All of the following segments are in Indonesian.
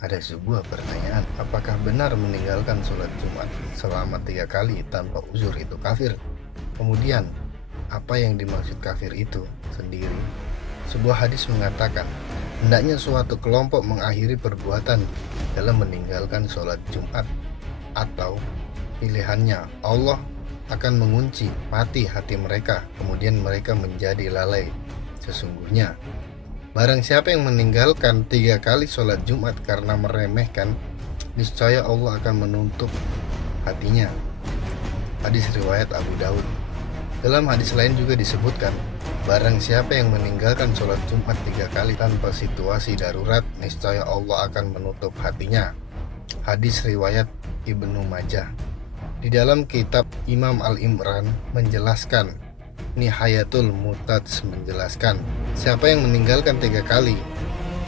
Ada sebuah pertanyaan, apakah benar meninggalkan sholat Jumat selama 3 kali tanpa uzur itu kafir? Kemudian, apa yang dimaksud kafir itu sendiri? Sebuah hadis mengatakan, hendaknya suatu kelompok mengakhiri perbuatan dalam meninggalkan sholat Jumat, atau pilihannya, Allah akan mengunci mati hati mereka, kemudian mereka menjadi lalai. Sesungguhnya, barang siapa yang meninggalkan 3 kali sholat Jumat karena meremehkan, niscaya Allah akan menutup hatinya. Hadis riwayat Abu Daud. Dalam hadis lain juga disebutkan, barang siapa yang meninggalkan sholat Jumat 3 kali tanpa situasi darurat, niscaya Allah akan menutup hatinya. Hadis riwayat Ibnu Majah. Di dalam kitab Imam Al-Imran menjelaskan, Nihayatul Mutaj menjelaskan, siapa yang meninggalkan 3 kali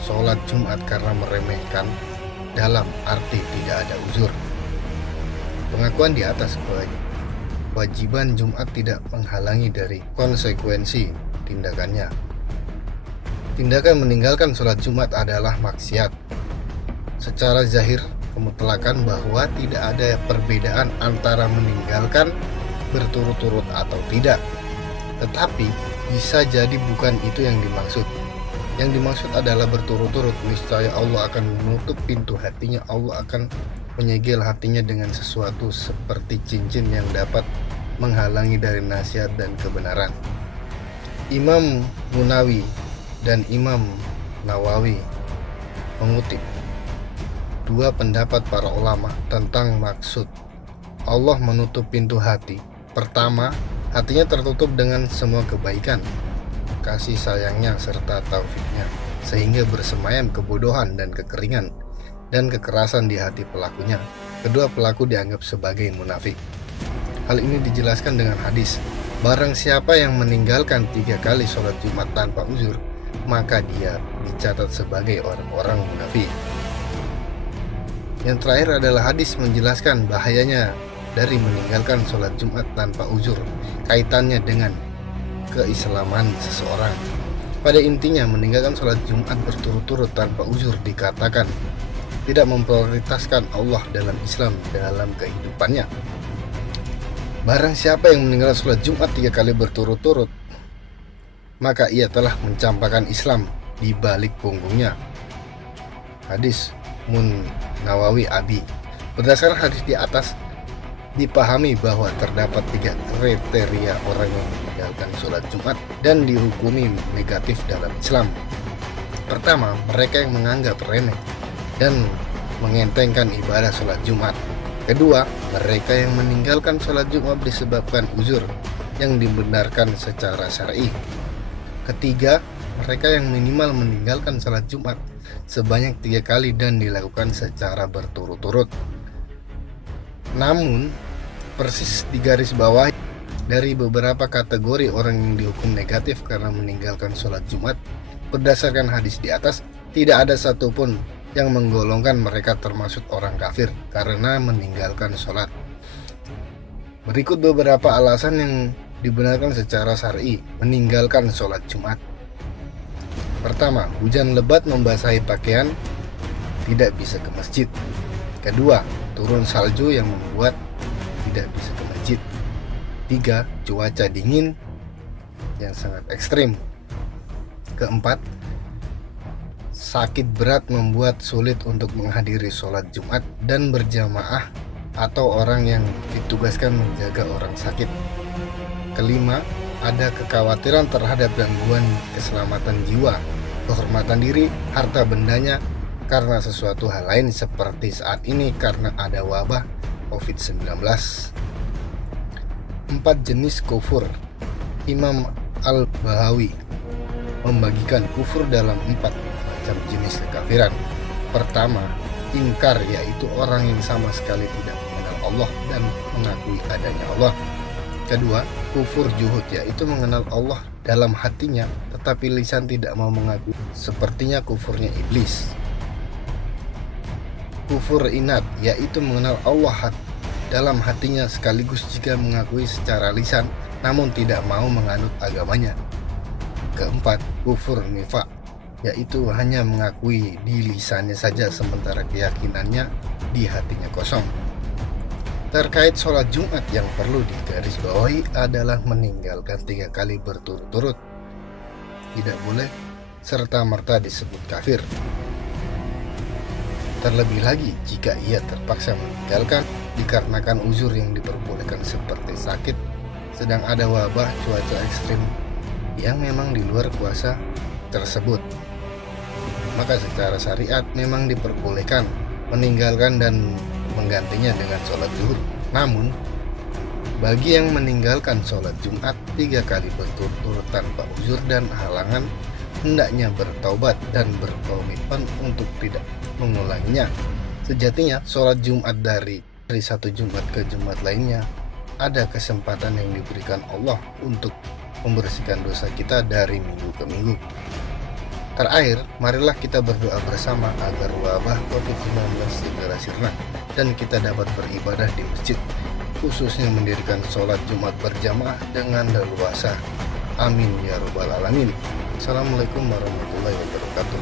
sholat Jumat karena meremehkan, dalam arti tidak ada uzur. Pengakuan di atas kewajiban Jumat tidak menghalangi dari konsekuensi tindakannya. Tindakan meninggalkan sholat Jumat adalah maksiat. Secara zahir, kemutlakan bahwa tidak ada perbedaan antara meninggalkan berturut-turut atau tidak. Tetapi bisa jadi bukan itu yang dimaksud. Yang dimaksud adalah berturut-turut, niscaya Allah akan menutup pintu hatinya. Allah akan menyegel hatinya dengan sesuatu seperti cincin yang dapat menghalangi dari nasihat dan kebenaran. Imam Munawi dan Imam Nawawi mengutip dua pendapat para ulama tentang maksud Allah menutup pintu hati. Pertama, hatinya tertutup dengan semua kebaikan, kasih sayangnya serta taufiknya, sehingga bersemayam kebodohan dan kekeringan dan kekerasan di hati pelakunya. Kedua, pelaku dianggap sebagai munafik. Hal ini dijelaskan dengan hadis, barang siapa yang meninggalkan 3 kali sholat Jumat tanpa uzur, maka dia dicatat sebagai orang-orang munafik. Yang terakhir adalah hadis menjelaskan bahayanya dari meninggalkan sholat Jumat tanpa uzur, kaitannya dengan keislaman seseorang. Pada intinya, meninggalkan sholat Jumat berturut-turut tanpa uzur dikatakan tidak memprioritaskan Allah dalam Islam dalam kehidupannya. Barang siapa yang meninggalkan sholat Jumat 3 kali berturut-turut, maka ia telah mencampakkan Islam di balik punggungnya. Hadis Nawawi Abi. Berdasarkan hadis di atas, dipahami bahwa terdapat 3 kriteria orang yang meninggalkan sholat Jumat dan dihukumi negatif dalam Islam. Pertama, mereka yang menganggap remeh dan mengentengkan ibadah sholat Jumat. Kedua, mereka yang meninggalkan sholat Jumat disebabkan uzur yang dibenarkan secara syar'i. Ketiga, mereka yang minimal meninggalkan sholat Jumat sebanyak 3 kali dan dilakukan secara berturut-turut. Namun, persis di garis bawah dari beberapa kategori orang yang dihukum negatif karena meninggalkan sholat Jumat, berdasarkan hadis di atas, tidak ada satupun yang menggolongkan mereka termasuk orang kafir karena meninggalkan sholat. Berikut beberapa alasan yang dibenarkan secara syar'i meninggalkan sholat Jumat. Pertama, hujan lebat membasahi pakaian, tidak bisa ke masjid. Kedua, turun salju yang membuat tidak bisa ke masjid. Tiga, cuaca dingin yang sangat ekstrim. Keempat, sakit berat membuat sulit untuk menghadiri sholat Jumat dan berjamaah atau orang yang ditugaskan menjaga orang sakit. Kelima, ada kekhawatiran terhadap gangguan keselamatan jiwa, kehormatan diri, harta bendanya karena sesuatu hal lain seperti saat ini karena ada wabah COVID-19. 4 jenis kufur. Imam Al-Bahawi membagikan kufur dalam 4 macam jenis kekafiran. Pertama, ingkar, yaitu orang yang sama sekali tidak mengenal Allah dan mengakui adanya Allah. Kedua, kufur juhud, yaitu mengenal Allah dalam hatinya tetapi lisan tidak mau mengakui, sepertinya kufurnya iblis. Kufur inat, yaitu mengenal Allah dalam hatinya sekaligus jika mengakui secara lisan namun tidak mau menganut agamanya. Keempat, kufur nifaq, yaitu hanya mengakui di lisannya saja sementara keyakinannya di hatinya kosong. Terkait sholat Jumat, yang perlu digarisbawahi adalah meninggalkan 3 kali berturut-turut tidak boleh serta-merta disebut kafir. Terlebih lagi jika ia terpaksa meninggalkan dikarenakan uzur yang diperbolehkan seperti sakit, sedang ada wabah, cuaca ekstrim yang memang di luar kuasa tersebut. Maka secara syariat memang diperbolehkan meninggalkan dan menggantinya dengan sholat zuhur. Namun bagi yang meninggalkan sholat Jumat 3 kali berturut-turut tanpa uzur dan halangan, hendaknya bertaubat dan berkomitmen untuk tidak mengulanginya. Sejatinya sholat Jumat dari satu Jumat ke Jumat lainnya ada kesempatan yang diberikan Allah untuk membersihkan dosa kita dari minggu ke minggu. Terakhir, marilah kita berdoa bersama agar wabah COVID-19 segera sirna dan kita dapat beribadah di masjid, khususnya mendirikan sholat Jumat berjamaah dengan leluasa. Amin ya rabbal alamin. Assalamualaikum warahmatullahi wabarakatuh.